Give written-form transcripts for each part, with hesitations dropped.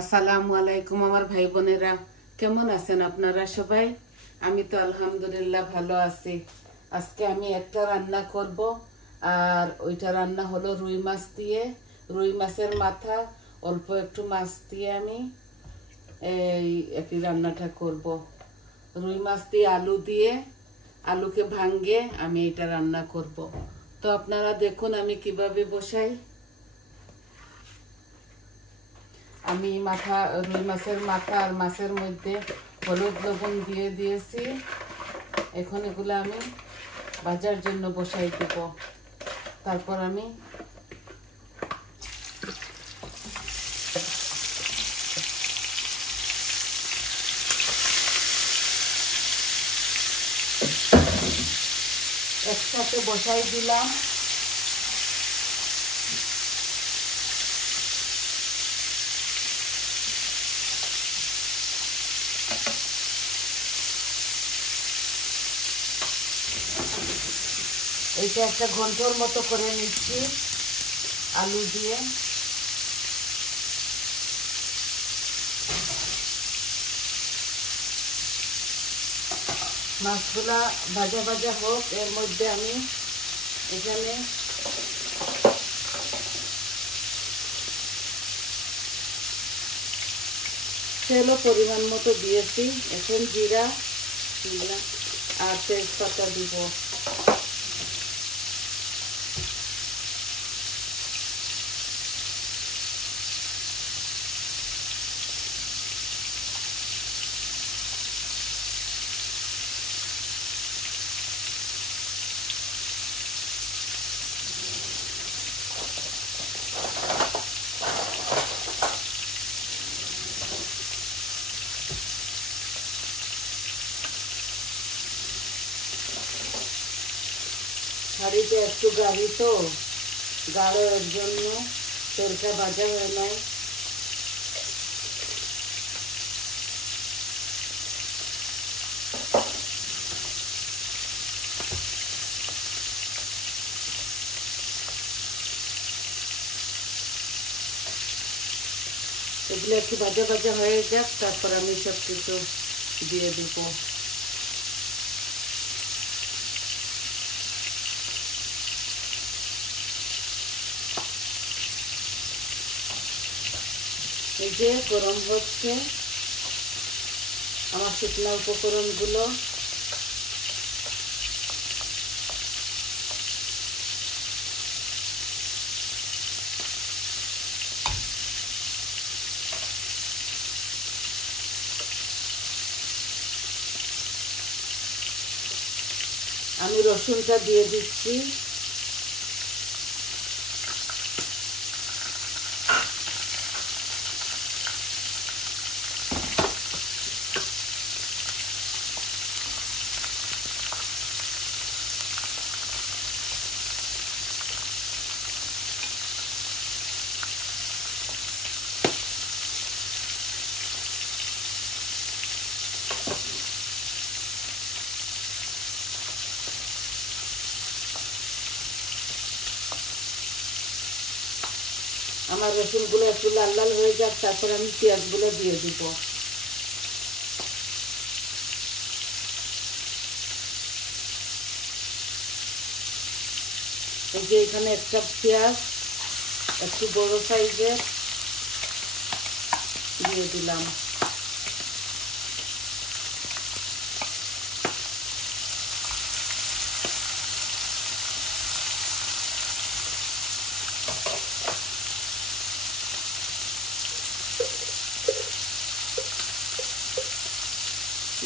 আসসালামু আলাইকুম আমার ভাই বোনেরা, কেমন আছেন আপনারা সবাই? আমি তো আলহামদুলিল্লাহ ভালো আছি। আজকে আমি একটা রান্না করব, আর ওইটা রান্না হলো রুই মাছ দিয়ে। রুই মাছের মাথা অল্প একটু মাছ দিয়ে আমি এই একটি রান্নাটা করব। রুই মাছ দিয়ে আলু দিয়ে, আলুকে ভাঙ্গে আমি এটা রান্না করব। তো আপনারা দেখুন আমি কিভাবে বসাই। আমি রুই মাছের মাথা আর মাছের মধ্যে হলুদ লবণ দিয়ে দিয়েছি। এখন এগুলো আমি ভাজার জন্য বসাই দেব। তারপর আমি একসাথে বসাই দিলাম। এইটা একটা ঘন্টার মতো করে নিচ্ছি আলু দিয়ে। মাছগুলা ভাজা ভাজা হোক, এর মধ্যে আমি এখানে তেলও পরিমাণ মতো দিয়েছি। এখন জিরা আর তেজপাতা দিব। হাঁড়িতে একটু গাড়ি তো গাঢ়, এর জন্য তেলটা ভাজা হয়ে নাই। এগুলো একটু ভাজা ভাজা হয়ে যাক, তারপর আমি সব কিছু দিয়ে দিব। এই যে গরম হচ্ছে আমার শুকনো উপকরণগুলো। আমি রসুনটা দিয়ে দিচ্ছি। আমার রসুনগুলো একটু লাল লাল হয়ে যাক, তারপর আমি পেঁয়াজগুলো দিয়ে দিব। এই যে এখানে একটা পেঁয়াজ একটু বড় সাইজের দিয়ে দিলাম।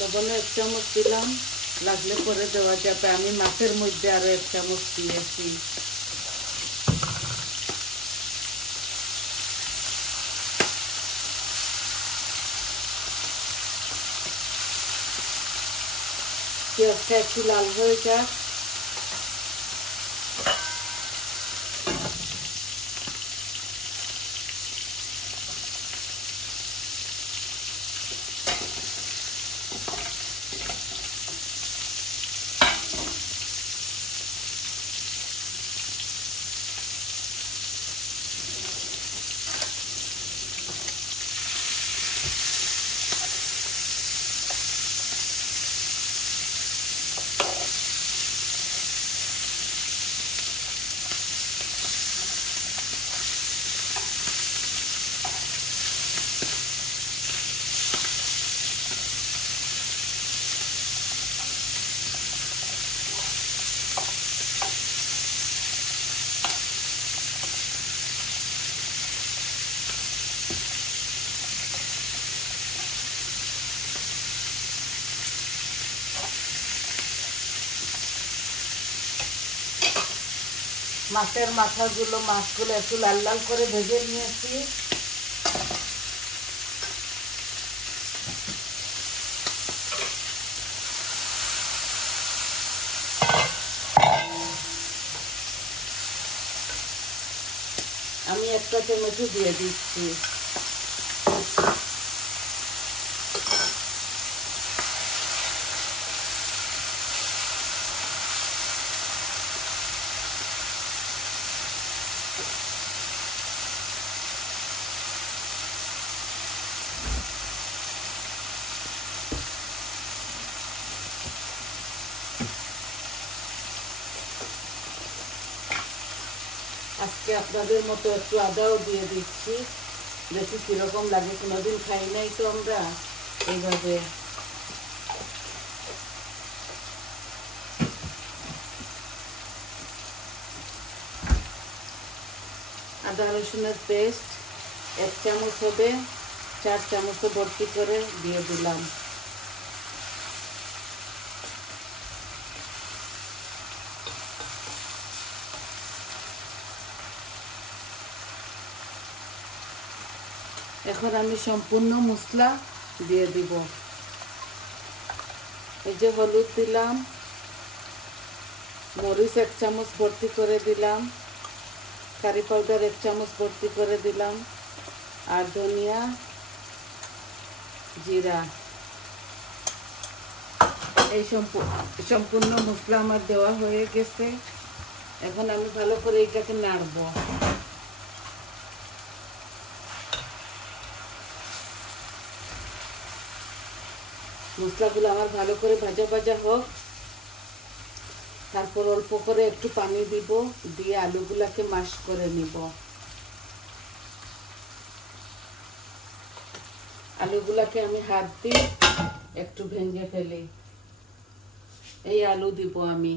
লবণে 1 চামচ দিলাম, লাগলে পরে দেওয়া যাবে। আমি মাছের মধ্যে আরো 1 চামচ দিয়েছি। পেঁয়াজটা একটু লাল হয়ে যাক। মাছের মাছগুলো একটু লাল লাল করে ভেজে নিয়েছি। আমি একটা টমেটো দিয়ে দিচ্ছি। আজকে আপনাদের মতো একটু আদাও দিয়ে দিচ্ছি, দেখি কিরকম লাগে। কোনোদিন খাই নাই তো আমরা এইভাবে। আদা রসুনের পেস্ট 1 চামচ হবে, 4 চামচ ভর্তি করে দিয়ে দিলাম। এখন আমি সম্পূর্ণ মশলা দিয়ে দিব। এই যে হলুদ দিলাম, মরিচ 1 চামচ ভর্তি করে দিলাম, কারি পাউডার 1 চামচ ভর্তি করে দিলাম, আর ধনিয়া জিরা। এই সম্পূর্ণ মশলা আমার দেওয়া হয়ে গেছে। এখন আমি ভালো করে এটাকে নাড়ব। মশলাগুলো আমার ভালো করে ভাজা ভাজা হোক, তারপর অল্প করে একটু পানি দিব, দিয়ে আলুগুলাকে ম্যাশ করে নিব। আলুগুলাকে আমি হাত দিয়ে একটু ভেঙে ফেলি। এই আলু দিব আমি।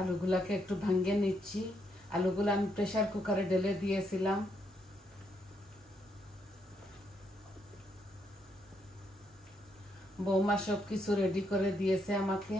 আলুগুলাকে একটু ভাঙিয়ে নিচ্ছি। আলুগুলো আমি প্রেসার কুকারে ঢেলে দিয়েছিলাম। বৌমা সবকিছু রেডি করে দিয়েছে আমাকে।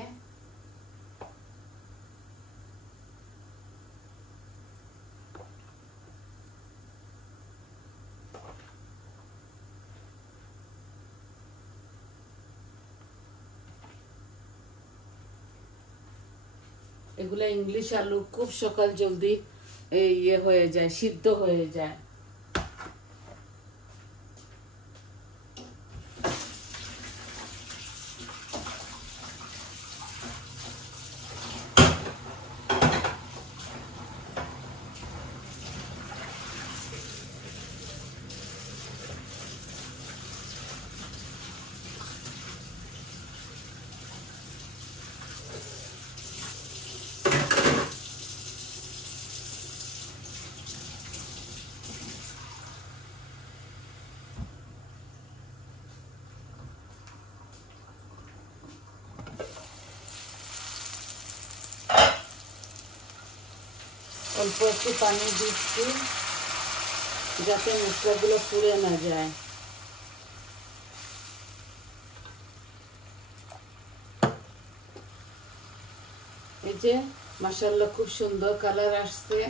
এগুলা ইংলিশ আলু, খুব সকাল জলদি ইয়ে হয়ে যায়, সিদ্ধ হয়ে যায়। অল্প একটু পানি দিচ্ছি যাতে মশলাগুলো পুড়ে না যায়। এই যে মাশাআল্লাহ খুব সুন্দর কালার আসছে।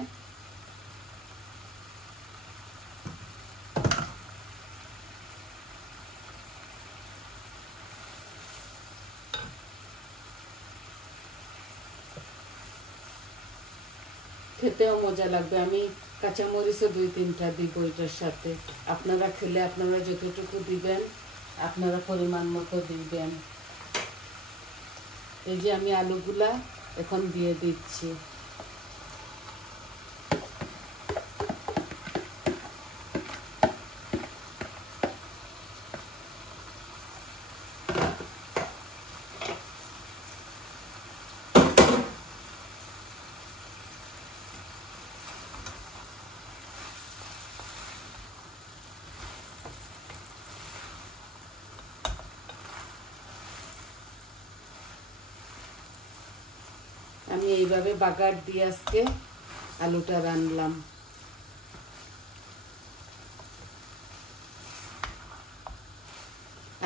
খেতেও মজা লাগবে। আমি কাঁচামরিচও 2-3টা দিব এটার সাথে। আপনারা খেলে আপনারা যতটুকু দিবেন আপনারা পরিমাণ মতো দিবেন। এই যে আমি আলুগুলা এখন দিয়ে দিচ্ছি। আমি এইভাবে বাগার দিয়ে আজকে আলুটা রান্নলাম।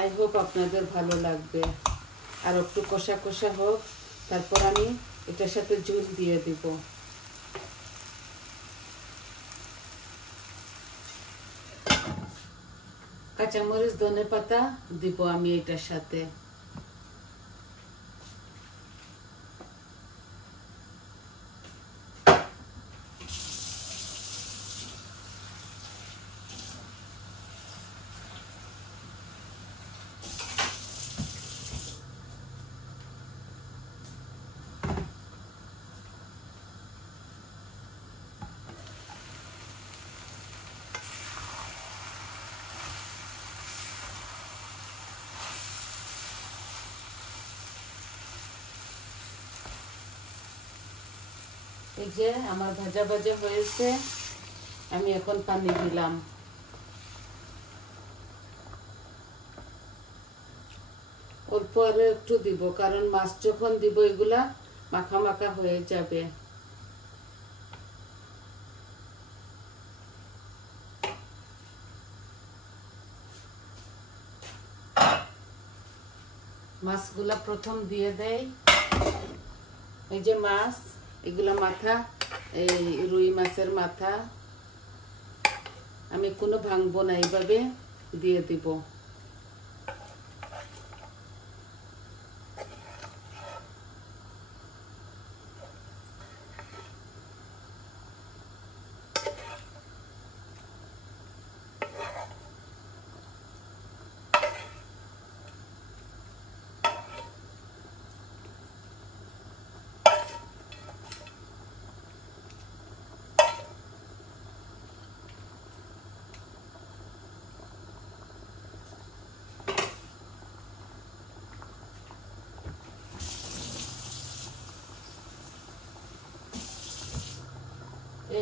আই হোপ আপনাদের ভালো লাগবে। আর একটু কষা কষা হোক, তারপর আমি এটার সাথে ঝোল দিয়ে দিব। কাঁচামরিচ ধনে পাতা দিব আমি এটার সাথে। এই যে আমার ভাজা ভাজা হয়েছে, আমি এখন পানি দিলাম। অল্প আরো একটু দিব, কারণ মাছ যখন দিব এগুলা মাখা মাখা হয়ে যাবে। মাছগুলা প্রথম দিয়ে দেয়। এই যে মাছ, এগুলা মাথা, এই রুই মাছের মাথা আমি কোনো ভাঙবো না, এইভাবে দিয়ে দিব।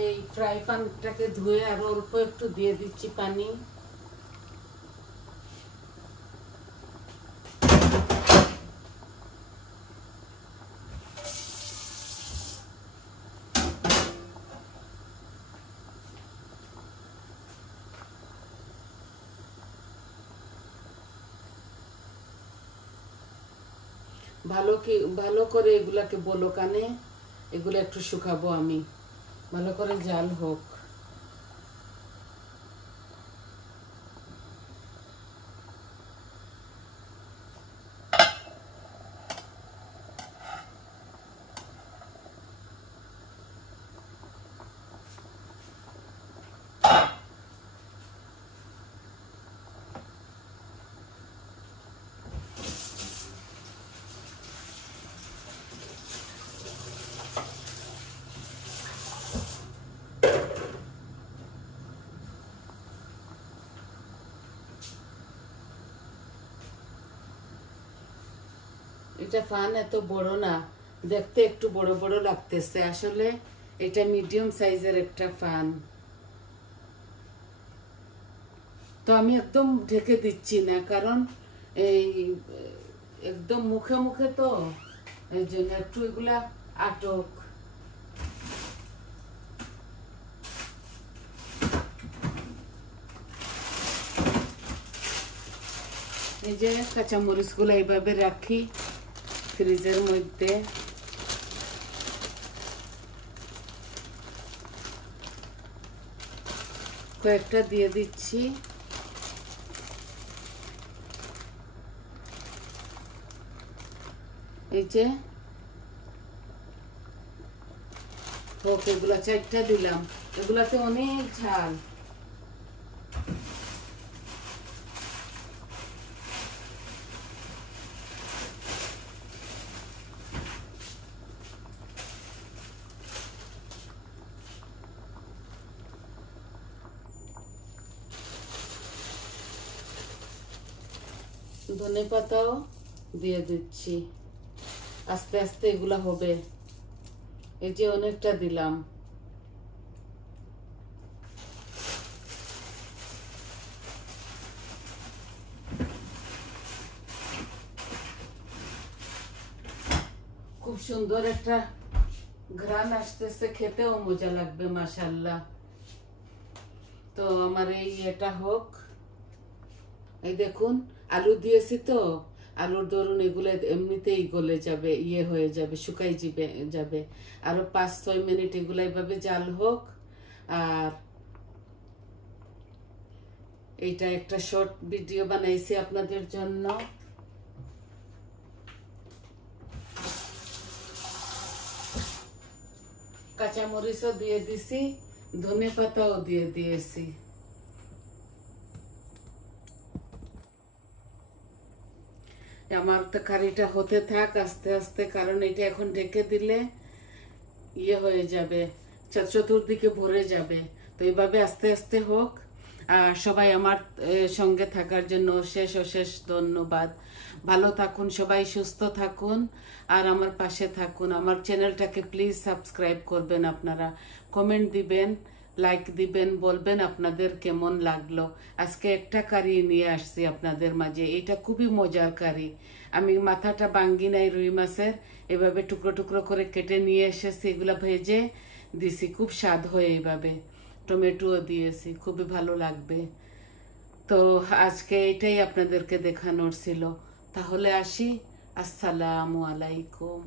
এই ফ্রাই প্যানটাকে ধুয়ে আর অল্প একটু দিয়ে দিচ্ছি পানি। ভালো করে এগুলাকে বলো কানে, এগুলো একটু শুকাবো আমি, ভালো করে জাল হোক। এটা ফান এত বড় না, দেখতে একটু বড় বড় লাগতেছে, আসলে এটা মিডিয়াম সাইজের একটা ফান। তো আমি একদম ঢেকে দিচ্ছি না, কারণ এই একদম মুখে মুখে তো, এই জন্য একটু এগুলা আটক। এই যে কাঁচামরিচ গুলো এইভাবে রাখি ফ্রিজের মধ্যে। কয়েকটা দিয়ে দিচ্ছি। এই যে হোক, এগুলা 4টা দিলাম, এগুলাতে অনেক ঝাল। ধনে পাতাও দিয়ে দিচ্ছি, আস্তে আস্তে এগুলা হবে। এই যে অনেকটা দিলাম। খুব সুন্দর একটা ঘ্রাণ আসতেছে, খেতেও মজা লাগবে মাশাআল্লাহ। তো আমার এই এটা হোক, এই দেখুন আলু দিয়েছি তো, আলুর ধরুন এগুলো এমনিতেই গলে যাবে, হয়ে যাবে, শুকাই যাবে। আরো 5-6 মিনিট এগুলো এভাবে জাল হোক। আর এইটা একটা শর্ট ভিডিও বানাইছি আপনাদের জন্য। কাঁচামরিচও দিয়ে দিছি, ধনে পাতাও দিয়ে দিয়েছি। আমার তরকারিটা হতে থাক আস্তে আস্তে, কারণ এটা এখন ঢেকে দিলে হয়ে যাবে, চতুর্দিকে ভরে যাবে। তো এইভাবে আস্তে আস্তে হোক। আর সবাই আমার সঙ্গে থাকার জন্য অশেষ ধন্যবাদ। ভালো থাকুন সবাই, সুস্থ থাকুন, আর আমার পাশে থাকুন। আমার চ্যানেলটাকে প্লিজ সাবস্ক্রাইব করবেন আপনারা, কমেন্ট দিবেন, লাইক দিবেন, বলবেন আপনাদের কেমন লাগলো। আজকে একটা কারি নিয়ে আসছি আপনাদের মাঝে, এটা খুবই মজার কারি। আমি মাথাটা বাঙ্গি নাই রুই মাছের, এভাবে টুকরো টুকরো করে কেটে নিয়ে এসেছি, এগুলা ভেজে দিছি, খুব স্বাদ হয় এইভাবে। টমেটোও দিয়েছি, খুবই ভালো লাগবে। তো আজকে এটাই আপনাদেরকে দেখানোর ছিল। তাহলে আসি, আসসালামু আলাইকুম।